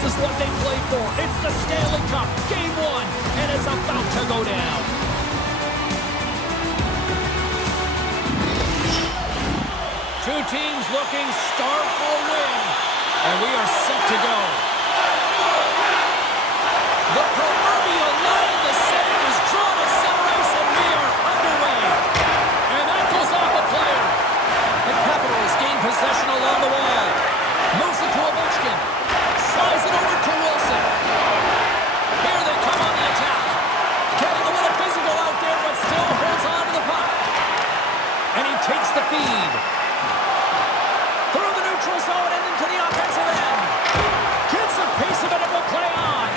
This is what they play for. It's the Stanley Cup, Game 1, and it's about to go down. Two teams looking starved for a win, and we are set to go. The proverbial line in the sand is drawn at center ice, and we are underway. And that goes off a player. The Capitals gain possession along the wall. Moves it to Ovechkin. Slides it over to Wilson. Here they come on the attack. Getting a little physical out there, but still holds on to the puck. And he takes the feed. Through the neutral zone and into the offensive end. Gets a piece of it and will play on.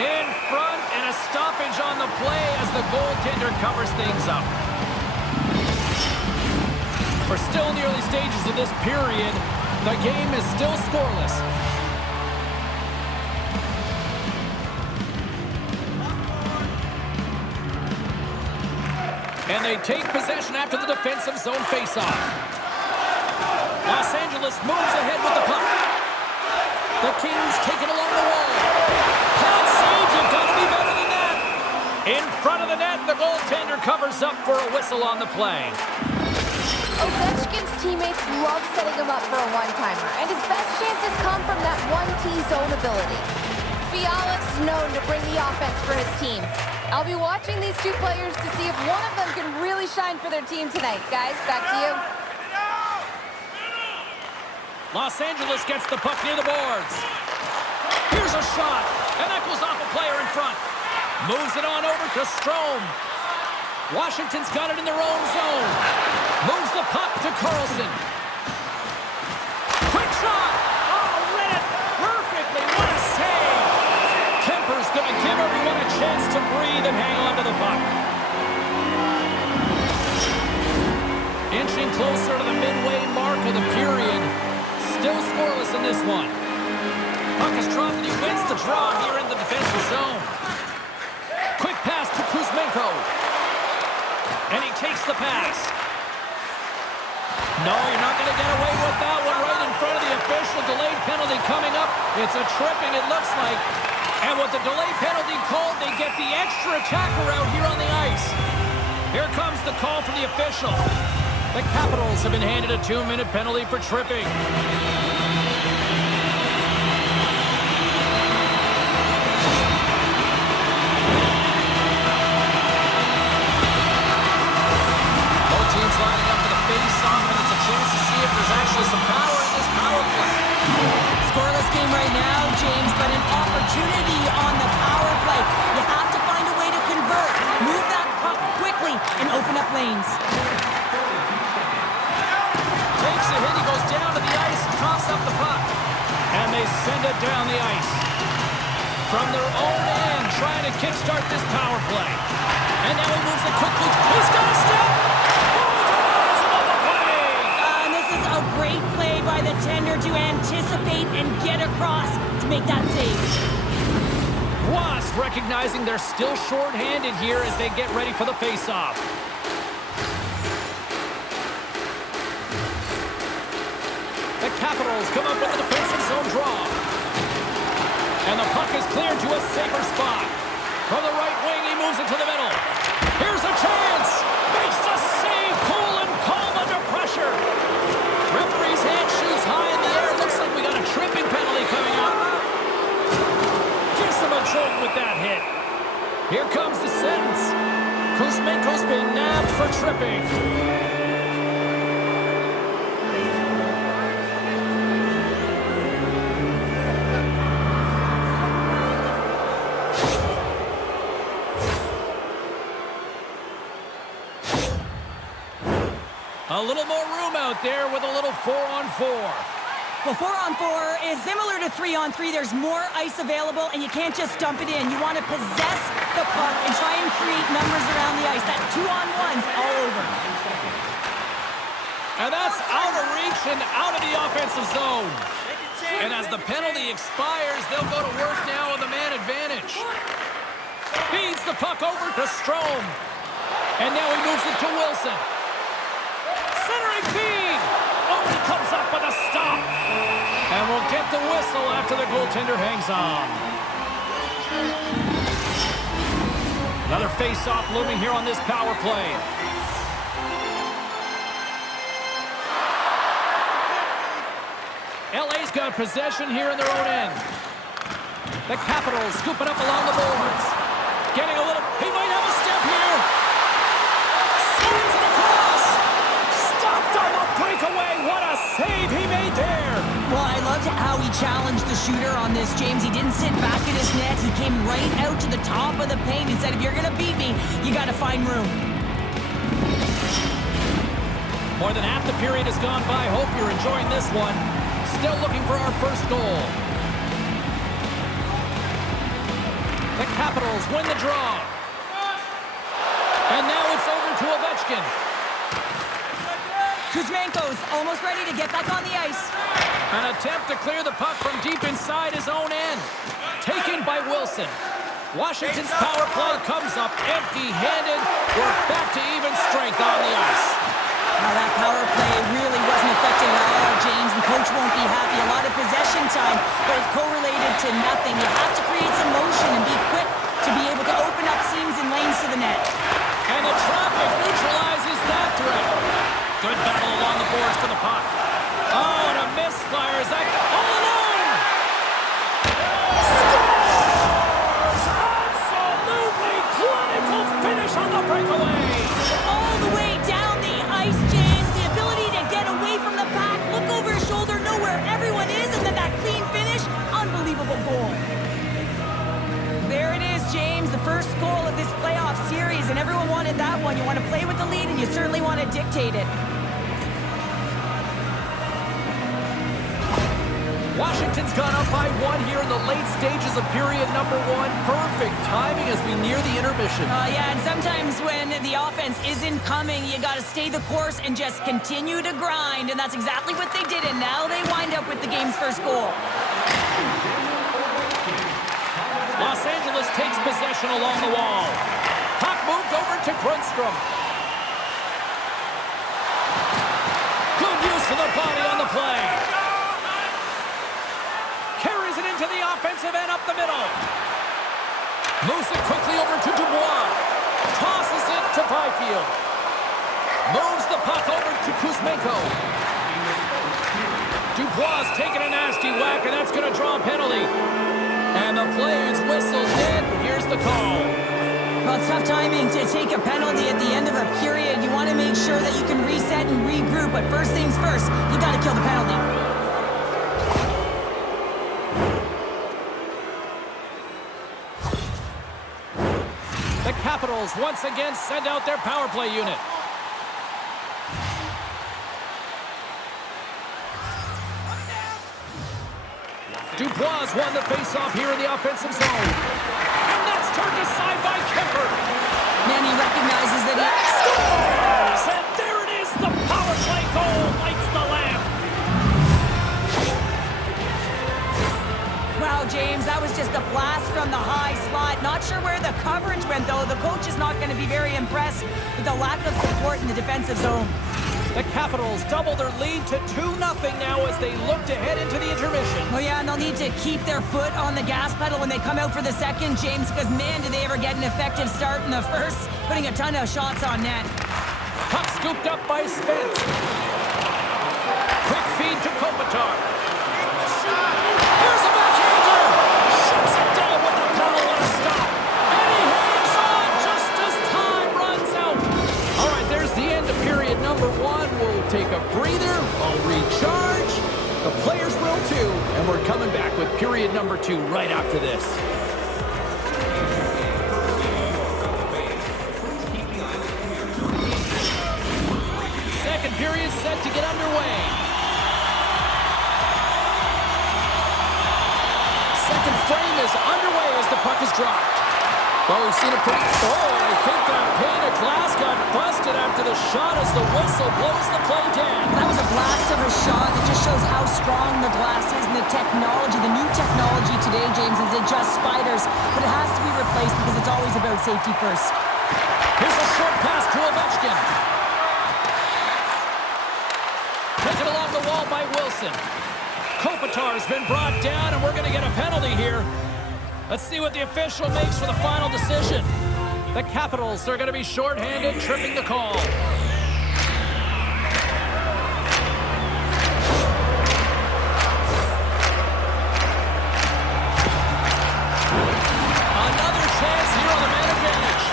In front and a stoppage on the play as the goaltender covers things up. We're still in the early stages of this period. The game is still scoreless. And they take possession after the defensive zone faceoff. Los Angeles moves ahead with the puck. The Kings take it along the wall. Pad save, you've got to be better than that. In front of the net, the goaltender covers up for a whistle on the play. Ovechkin's teammates love setting him up for a one-timer, and his best chances come from that 1T zone ability. Fiala's known to bring the offense for his team. I'll be watching these two players to see if one of them can really shine for their team tonight. Guys, back to you. Los Angeles gets the puck near the boards. Here's a shot, and that goes off a player in front. Moves it on over to Strome. Washington's got it in their own zone. Moves the puck to Carlson. Quick shot! Oh, read it perfectly. What a save! Kemper's going to give everyone a chance to breathe and hang on to the puck. Inching closer to the midway mark of the period. Still scoreless in this one. Puck is dropped and he wins the draw here in the defensive zone. Quick pass to Kuzmenko. And he takes the pass. No, you're not going to get away with that one right in front of the official. Delayed penalty coming up. It's a tripping, it looks like. And with the delay penalty called, they get the extra attacker out here on the ice. Here comes the call from the official. The Capitals have been handed a 2-minute penalty for tripping. Lining up for the face-off, and it's a chance to see if there's actually some power in this power play. Scoreless game right now, James, but an opportunity on the power play. You have to find a way to convert. Move that puck quickly and open up lanes. Takes a hit, he goes down to the ice and toss up the puck. And they send it down the ice. From their own end, trying to kickstart this power play. And now he moves it quickly. He's got a step! Great play by the tender to anticipate and get across to make that save. Wasp recognizing they're still short-handed here as they get ready for the face-off. The Capitals come up with a defensive zone draw. And the puck is cleared to a safer spot. From the right wing, he moves it to the middle. Here's a chance! Makes the save, cool and calm under pressure. Referee's hand shoots high in the air. Looks like we got a tripping penalty coming up. Gives them a jolt with that hit. Here comes the sentence. Kuzmenko's been nabbed for tripping. A little more room out there with a little 4-on-4. Well, 4-on-4 is similar to 3-on-3. There's more ice available, and you can't just dump it in. You want to possess the puck and try and create numbers around the ice. That 2-on-1's all over. And that's out of reach and out of the offensive zone. And as the penalty expires, they'll go to work now with a man advantage. Feeds the puck over to Strome. And now he moves it to Wilson. Centering feed. Oh, he comes up with a stop. And we'll get the whistle after the goaltender hangs on. Another face-off looming here on this power play. LA's got possession here in their own end. The Capitals scoop it up along the boards. Getting a little... He might have a step here. Sends it across. Stopped on the breakaway. What a save he made there. Well, I loved how he challenged the shooter on this, James. He didn't sit back in his net. He came right out to the top of the paint and said, if you're going to beat me, you got to find room. More than half the period has gone by. Hope you're enjoying this one. Still looking for our first goal. The Capitals win the draw. And now it's over to Ovechkin. Kuzmenko's almost ready to get back on the ice. An attempt to clear the puck from deep inside his own end. Taken by Wilson. Washington's power play comes up empty-handed. We're back to even strength on the ice. Now that power play really wasn't effective at all, James. The coach won't be happy. A lot of possession time, but it's correlated to nothing. You have to create some motion and be quick to be able to open up seams and lanes to the net. And the traffic neutralizes that threat. Good battle along the boards for the puck. Oh, and a misfire. Is that all alone? Scores! Absolutely clinical finish on the breakaway. All the way down the ice, James. The ability to get away from the pack, look over his shoulder, know where everyone is, and then that clean finish. Unbelievable goal. There it is, James. The first goal of this playoff series, and everyone wanted that one. You want to play with the lead, and you certainly want to dictate it. Washington's gone up by one here in the late stages of period number one. Perfect timing as we near the intermission. Yeah, and sometimes when the offense isn't coming, you got to stay the course and just continue to grind, and that's exactly what they did, and now they wind up with the game's first goal. Los Angeles takes possession along the wall. Puck moved over to Grundstrom. Good use of the body on the play. Carries it into the offensive end up the middle. Moves it quickly over to Dubois. Tosses it to Byfield. Moves the puck over to Kuzmenko. Dubois taking a nasty whack, and that's going to draw a penalty. And the play's whistled in. Here's the call. Well, it's tough timing to take a penalty at the end of a period. You want to make sure that you can reset and regroup, but first things first, you got to kill the penalty. The Capitals once again send out their power play unit. Dubois won the faceoff here in the offensive zone. And that's turned aside by Kemper. Man, he recognizes that he Scores! And there it is, the power play goal lights the lamp. Wow, James, that was just a blast from the high slot. Not sure where the coverage went, though. The coach is not going to be very impressed with the lack of support in the defensive zone. The Capitals double their lead to 2-0 now as they look to head into the intermission. Oh, yeah, and they'll need to keep their foot on the gas pedal when they come out for the second, James, because, man, did they ever get an effective start in the first, putting a ton of shots on net. Puck scooped up by Spence. Quick feed to Kopitar. Here's a backhander. Shuts it down with the pedal and a stop. And he hangs on just as time runs out. All right, there's the end of period number one. We'll take a breather. I'll recharge. The players will too. And we're coming back with period number two right after this. Second period set to get underway. Second frame is underway as the puck is dropped. Well, we've seen a pretty... Oh, I think that pane of glass got busted after the shot as the whistle blows the play dead. That was a blast of a shot that just shows how strong the glass is and the technology. The new technology today, James, is it just spiders, but it has to be replaced because it's always about safety first. Here's a short pass to Ovechkin. Taken along the wall by Wilson. Wilson. Kopitar's been brought down, and we're going to get a penalty here. Let's see what the official makes for the final decision. The Capitals are going to be shorthanded, tripping the call. Another chance here on the man advantage.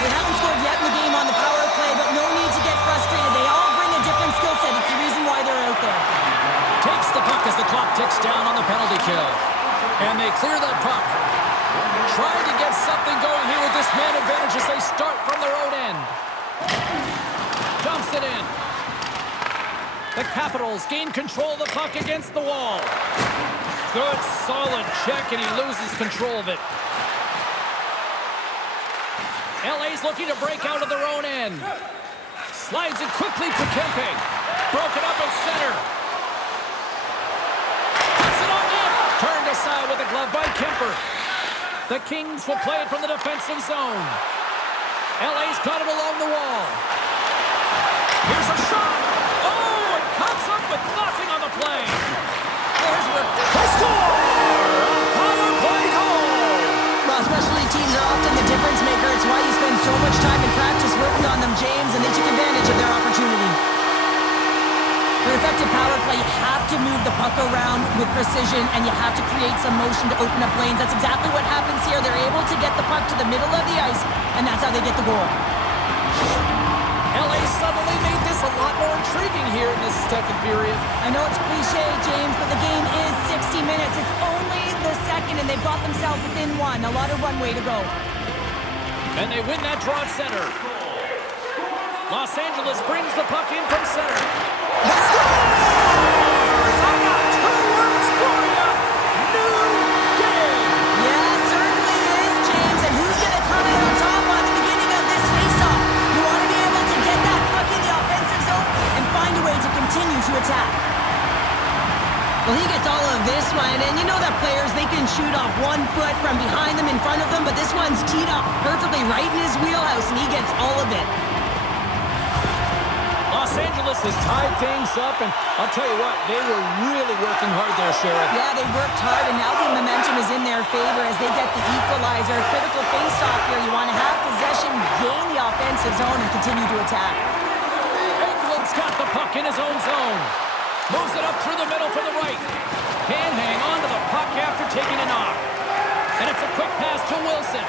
They haven't scored yet in the game on the power play, but no need to get frustrated. They all bring a different skill set. It's the reason why they're out there. Takes the puck as the clock ticks down on the penalty kill. And they clear that puck. Trying to get something going here with this man advantage as they start from their own end. Dumps it in. The Capitals gain control of the puck against the wall. Good, solid check, and he loses control of it. LA's looking to break out of their own end. Slides it quickly to Kempe. Broken up at center. Puts it on net. Turned aside with a glove by Kemper. The Kings will play it from the defensive zone. LA's got it along the wall. Here's a shot. Oh, it comes up with nothing on the play. There's where they score! A power play goal! Well, especially teams are often the difference maker. It's why you spend so much time in practice working on them, James, and they took advantage of their opportunity. For an effective power play, you have to move the puck around with precision, and you have to create some motion to open up lanes. That's exactly what happens here. They're able to get the puck to the middle of the ice, and that's how they get the goal. LA suddenly made this a lot more intriguing here in this second period. I know it's cliche, James, but the game is 60 minutes. It's only the second, and they've got themselves within one. A lot of runway to go. And they win that draw at center. Los Angeles brings the puck in from center. Scores! I got two words for you. New game. Yeah, certainly is, James. And who's going to come out on top on the beginning of this faceoff? You want to be able to get that puck in the offensive zone and find a way to continue to attack. Well, he gets all of this one, and you know that players, they can shoot off 1 foot from behind them, in front of them, but this one's teed up perfectly right in his wheelhouse, and he gets all of it. Los Angeles has tied things up, and I'll tell you what, they were really working hard there, Sheriff. Yeah, they worked hard, and now the momentum is in their favor as they get the equalizer. Critical face-off here. You want to have possession, gain the offensive zone, and continue to attack. England's got the puck in his own zone. Moves it up through the middle for the right. Can't hang on to the puck after taking a knock. And it's a quick pass to Wilson.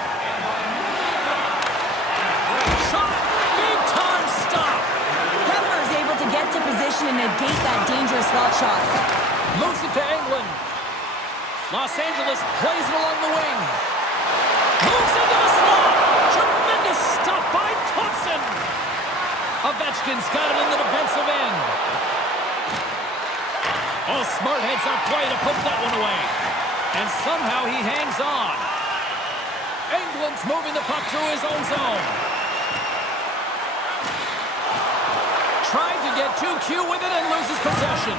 Shot! Big time stop! Kemper is able to get to position and negate that dangerous slot shot. Moves it to England. Los Angeles plays it along the wing. Moves into the slot. Tremendous stop by Thompson. Ovechkin's got it in the defensive end. Oh, smart heads-up play to put that one away. And somehow he hangs on. England's moving the puck through his own zone. Trying to get 2Q with it and loses possession.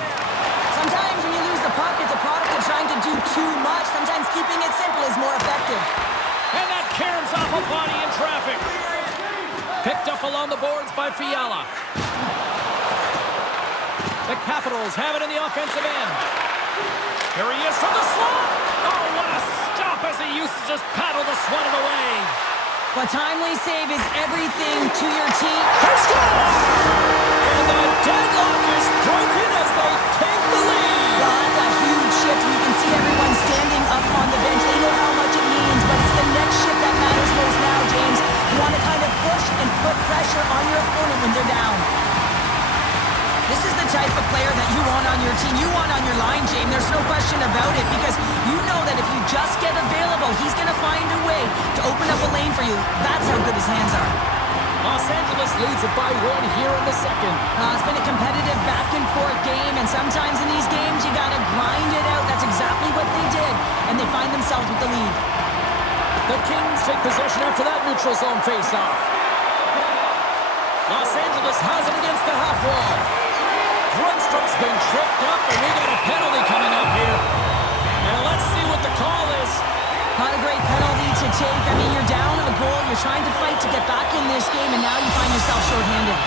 Sometimes when you lose the puck, it's a product of trying to do too much. Sometimes keeping it simple is more effective. And that caroms off a body in traffic. Picked up along the boards by Fiala. The Capitals have it in the offensive end. Here he is from the slot. Oh, what a stop as he uses his paddle to swat it away. A timely save is everything to your team. They score! And the deadlock is broken as they take the lead. Well, that's a huge shift. You can see everyone standing up on the bench. They know how much it means, but it's the next shift that matters most now, James. You want to kind of push and put pressure on your opponent when they're down. This is the type of player that you want on your team. You want on your line, James. There's no question about it because you know that if you just get available, he's going to find a way to open up a lane for you. That's how good his hands are. Los Angeles leads it by 1 here in the second. It's been a competitive back-and-forth game, and sometimes in these games, you got to grind it out. That's exactly what they did, and they find themselves with the lead. The Kings take possession after that neutral zone face-off. Los Angeles has it against the half wall. Grundstrom's been tripped up, and we got a penalty coming up here. And let's see what the call is. Not a great penalty to take. I mean, you're down a goal. You're trying to fight to get back in this game, and now you find yourself shorthanded.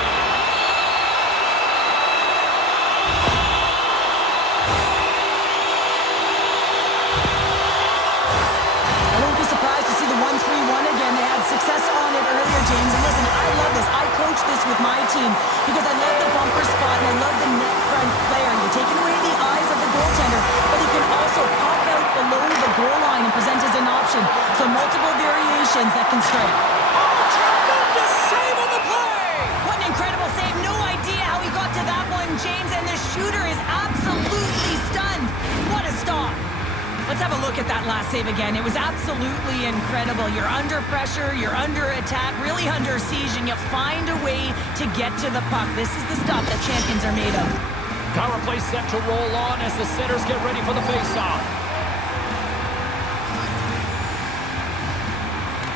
this with my team because I love the bumper spot and I love the net front player. You're taking away the eyes of the goaltender, but he can also pop out below the goal line and present as an option. So multiple variations that can strike. Oh, tremendous save on the play! What an incredible save. No idea how he got to that one, James, and the shooter is absolutely stunned. What a stop. Let's have a look at that last save again. It was absolutely incredible. You're under pressure, you're under attack, really under siege, and you find a way to get to the puck. This is the stuff that champions are made of. Power play set to roll on as the centers get ready for the faceoff.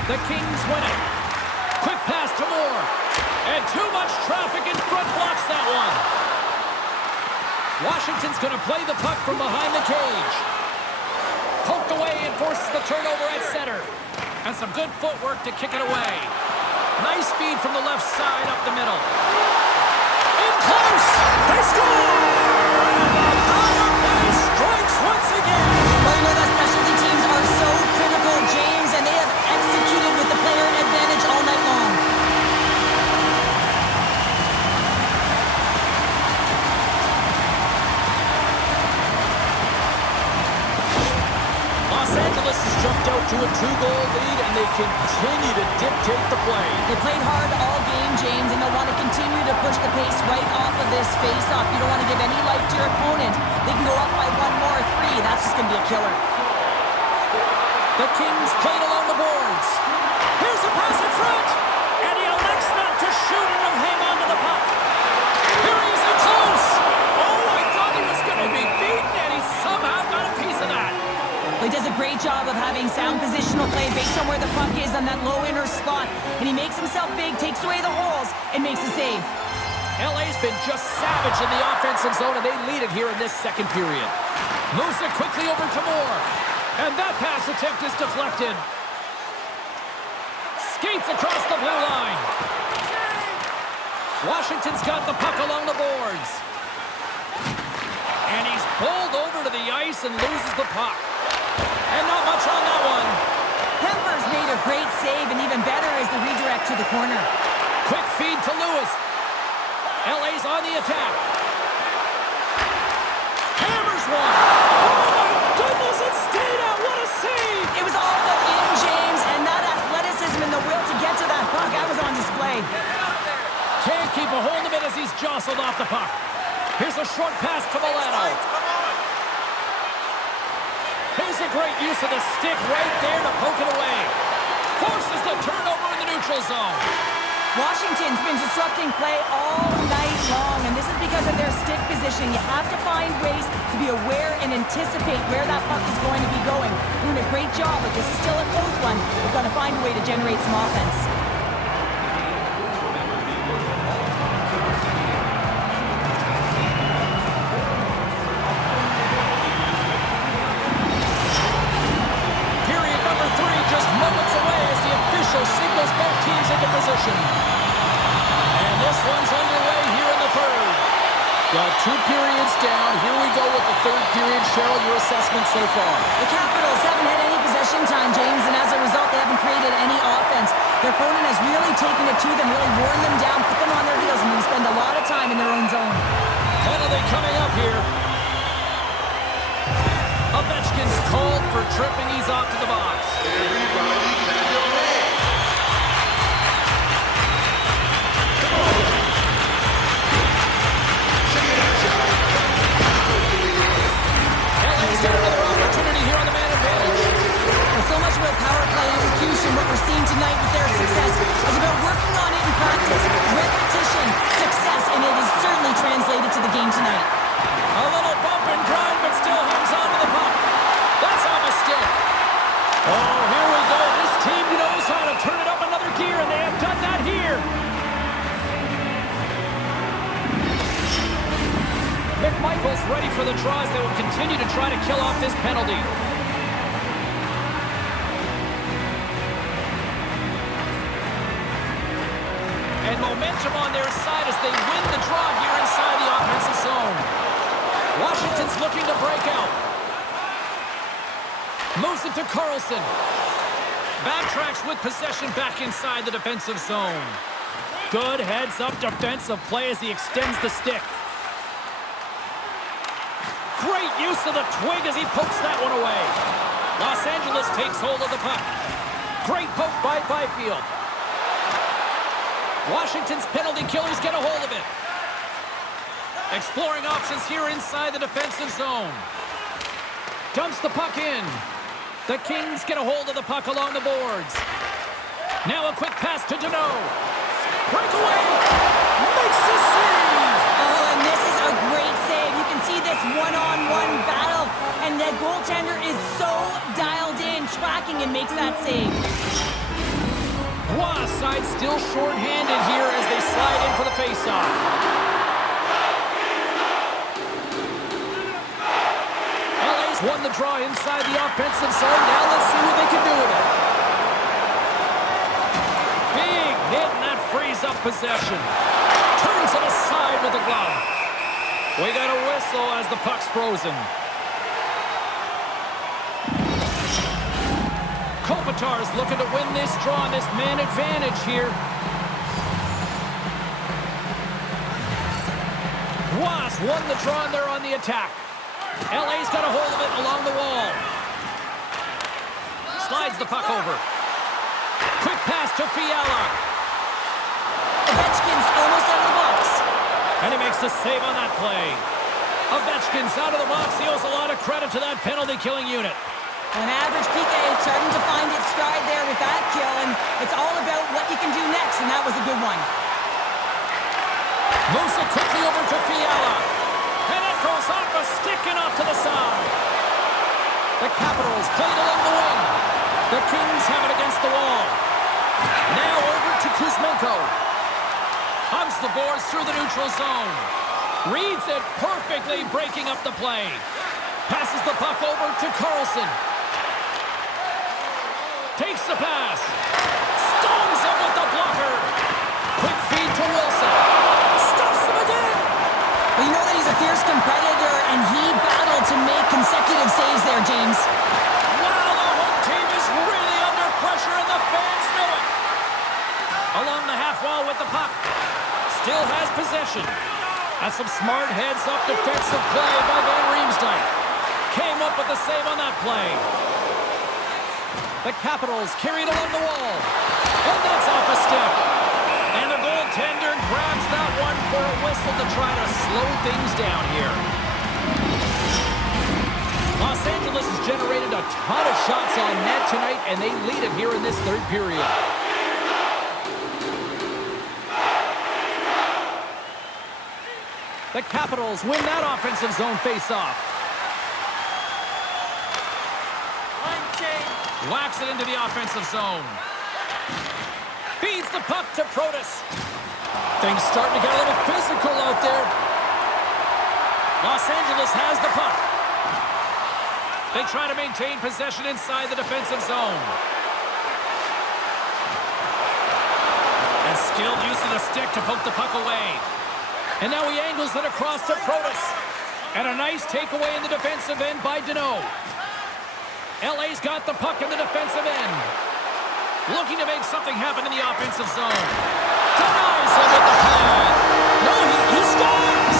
The Kings win it. Quick pass to Moore. And too much traffic in front blocks that one. Washington's going to play the puck from behind the cage. Poked away and forces the turnover at center. And some good footwork to kick it away. Nice feed from the left side up the middle. In close! They score! And the power play strikes once again! Well, you know that specialty teams are so critical, James, and they have executed with the player advantage all night long. Los Angeles has jumped out to a 2-goal lead, and they continue to dictate the play. They played hard all game, James, and they'll want to continue to push the pace right off of this face-off. You don't want to give any life to your opponent. They can go up by one more, 3. That's just going to be a killer. The Kings played along the boards. Here's a pass in front, and he elects not to shoot and will hang on to the puck. Here he is in close. Oh, I thought he was going to be beaten, and he somehow got a piece of that. He does a great job of having sound positional play based on where the puck is on that low inner slot. And he makes himself big, takes away the holes, and makes a save. LA's been just savage in the offensive zone, and they lead it here in this second period. Moves it quickly over to Moore. And that pass attempt is deflected. Skates across the blue line. Washington's got the puck along the boards. And he's pulled over to the ice and loses the puck. And not much on that one. Hemper's made a great save, and even better is the redirect to the corner. Quick feed to Lewis. LA's on the attack. Hammers one. Oh, my goodness, it stayed out. What a save. It was all but in, James, and that athleticism and the will to get to that puck, that was on display. Can't keep a hold of it as he's jostled off the puck. Here's a short pass to Milano. Here's a great use of the stick right there to poke it away. Forces the turnover in the neutral zone. Washington's been disrupting play all night long, and this is because of their stick position. You have to find ways to be aware and anticipate where that puck is going to be going. Doing a great job, but this is still a close one. We've got to find a way to generate some offense. Period number 3 just moments away as the official signals both teams into position. And this one's underway here in the third. Got 2 periods down. Here we go with the third period. Cheryl, your assessment so far? The Capitals haven't had any possession time, James, and as a result, they haven't created any offense. Their opponent has really taken it to them, really worn them down, put them on their heels, and they spend a lot of time in their own zone. Penalty coming up here. Ovechkin's called for tripping. He's off to the box. Everybody clap your hands. LA's got another opportunity here on the man advantage. With so much about power play execution, what we're seeing tonight with their success is about working on it in practice, repetition, success, and it is certainly translated to the game tonight. A little bump and grind, but still hangs on to the puck. That's a mistake. Oh, here we go. This team knows how to turn it up another gear, and they have done that here. McMichael's ready for the draws. They will continue to try to kill off this penalty. And momentum on their side as they win the draw here inside the offensive zone. Washington's looking to break out. Moves it to Carlson. Backtracks with possession back inside the defensive zone. Good heads-up defensive play as he extends the stick. Great use of the twig as he pokes that one away. Los Angeles takes hold of the puck. Great poke by Byfield. Washington's penalty killers get a hold of it. Exploring options here inside the defensive zone. Dumps the puck in. The Kings get a hold of the puck along the boards. Now a quick pass to Deneau. Breakaway! Makes the save! Oh, and this is a great save. You can see this one-on-one battle, and the goaltender is so dialed in, tracking, and makes that save. Ross side still short-handed here as they slide in for the face-off. LA's won the draw inside the offensive zone. Now let's see what they can do with it. Big hit, and that frees up possession. Turns it aside with the glove. We got a whistle as the puck's frozen. Kopitar's looking to win this draw on this man advantage here. Ross won the draw and they're on the attack. LA's got a hold of it along the wall. Slides the puck over. Quick pass to Fiala. Ovechkin's almost out of the box. And he makes the save on that play. Ovechkin's out of the box. He owes a lot of credit to that penalty-killing unit. An average PK starting to find its stride there with that kill, and it's all about what you can do next, and that was a good one. Moves it quickly over to Fiala. And it goes off a stick and off to the side. The Capitals played along the wing. The Kings have it against the wall. Now over to Kuzmenko. Hugs the boards through the neutral zone. Reads it perfectly, breaking up the play. Passes the puck over to Carlson. Takes the pass. Stones him with the blocker. Quick feed to Wilson. Stuffs him again. Well, you know that he's a fierce competitor, and he battled to make consecutive saves there, James. Wow, the home team is really under pressure, and the fans know it. Along the half wall with the puck. Still has possession. That's some smart heads-up defensive play by Van Riemsdyk. Came up with the save on that play. The Capitals carried along the wall. And that's off a stick. And the goaltender grabs that one for a whistle to try to slow things down here. Los Angeles has generated a ton of shots on net tonight, and they lead it here in this third period. The Capitals win that offensive zone face-off. Whacks it into the offensive zone. Feeds the puck to Protas. Things starting to get a little physical out there. Los Angeles has the puck. They try to maintain possession inside the defensive zone. And skilled use of the stick to poke the puck away. And now he angles it across to Protas. And a nice takeaway in the defensive end by Deneau. LA's got the puck in the defensive end. Looking to make something happen in the offensive zone. Denies him with the pad. No, he scores!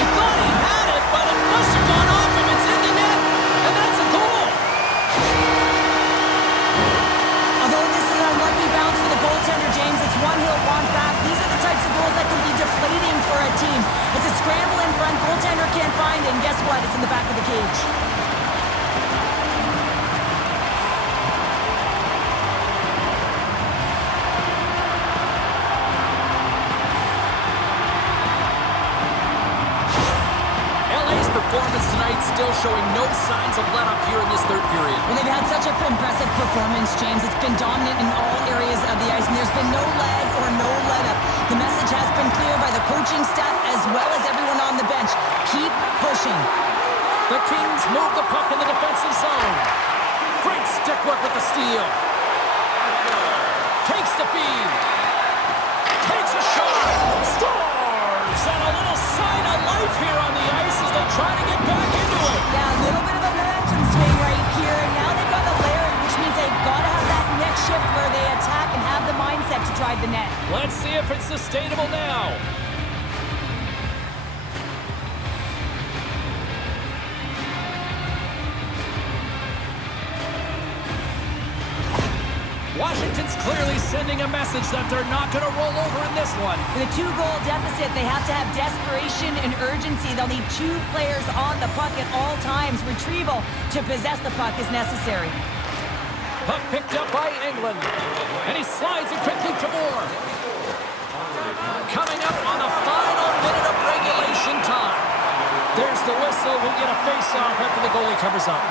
He thought he had it, but it must have gone off him. It's in the net, and that's a goal. Although this is an unlucky bounce for the goaltender, James, it's one he'll want back. These are the types of goals that can be deflating for a team. It's a scramble in front, goaltender can't find it, and guess what? It's in the back of the cage. Performance tonight still showing no signs of let-up here in this third period. Well, they've had such an impressive performance, James. It's been dominant in all areas of the ice, and there's been no lag or no let-up. The message has been clear by the coaching staff as well as everyone on the bench. Keep pushing. The Kings move the puck in the defensive zone. Great stick work with the steal. Takes the feed. Takes a shot. Scores! And a little sign of life here on the ice as they try to get back into it. Yeah, a little bit of a momentum swing right here. And now they've got the Larry, which means they've got to have that next shift where they attack and have the mindset to drive the net. Let's see if it's sustainable now. Washington's clearly sending a message that they're not going to roll over in this one. With a 2-goal deficit, they have to have desperation and urgency. They'll need 2 players on the puck at all times. Retrieval to possess the puck is necessary. Puck picked up by England. And he slides it quickly to Moore. Coming up on the final minute of regulation time. There's the whistle. We'll get a face-off after the goalie covers up.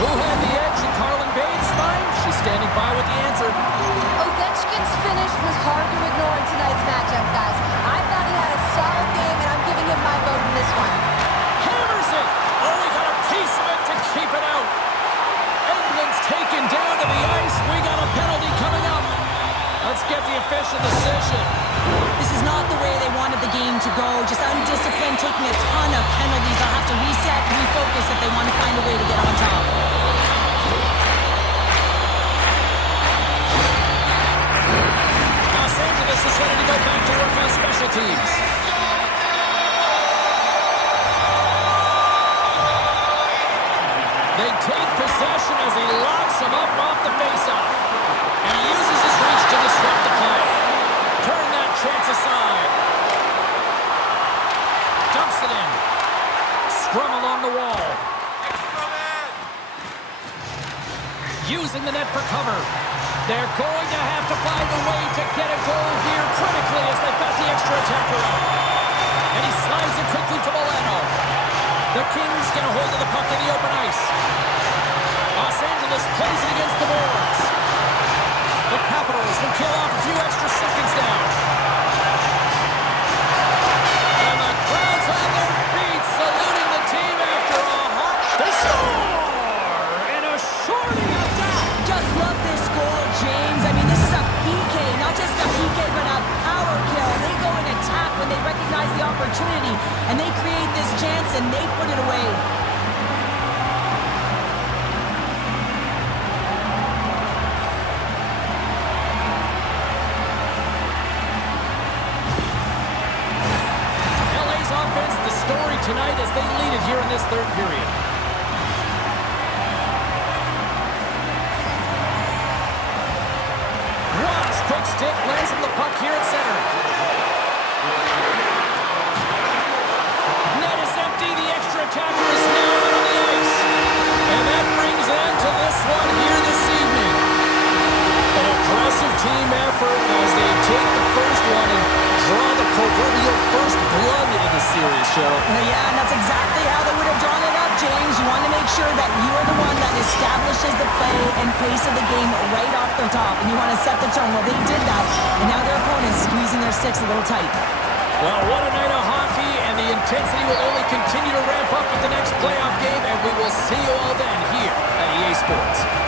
Who had the edge in Carlin Bates' mind? She's standing by with the answer. Ovechkin's finish was hard to ignore in tonight's matchup, guys. I thought he had a solid game, and I'm giving him my vote in this one. Hammers it! Oh, he got a piece of it to keep it out. England's taken down to the ice. We got a penalty coming up. Let's get the official decision. This is not the way they wanted the game to go. Just undisciplined, taking a ton of penalties. They'll have to reset and refocus if they want to find a way to get on top. Los Angeles is ready to go back to work on special teams. They take possession as he locks him up off the faceoff. And he uses his reach to disrupt the play. Turn that chance aside. Dumps it in. Scrum along the wall. Using the net for cover. They're going to have to find a way to get a goal here critically as they've got the extra attacker out. And he slides it quickly to Milano. The Kings get a hold of the puck in the open ice. Los Angeles plays it against the boards. The Capitals will kill off a few extra seconds now. And the crowd's on their feet, saluting the team after a hot... They score! And a shorty of that! Just love this goal, James. I mean, this is a PK, not just a PK, but a power kill. They go and attack when they recognize the opportunity, and they create this chance, and they put it away. Tonight as they lead it here in this third period. Ross, quick stick, lands on the puck here at center. Net is empty, the extra attacker is now out on the ice. And that brings an end to this one here this evening. An aggressive team effort as they take the first one and draw the proverbial first blood in the series, Cheryl. Yeah, and that's exactly how they would have drawn it up, James. You want to make sure that you are the one that establishes the play and pace of the game right off the top, and you want to set the tone. Well, they did that, and now their opponent's squeezing their sticks a little tight. Well, what a night of hockey, and the intensity will only continue to ramp up with the next playoff game, and we will see you all then here at EA Sports.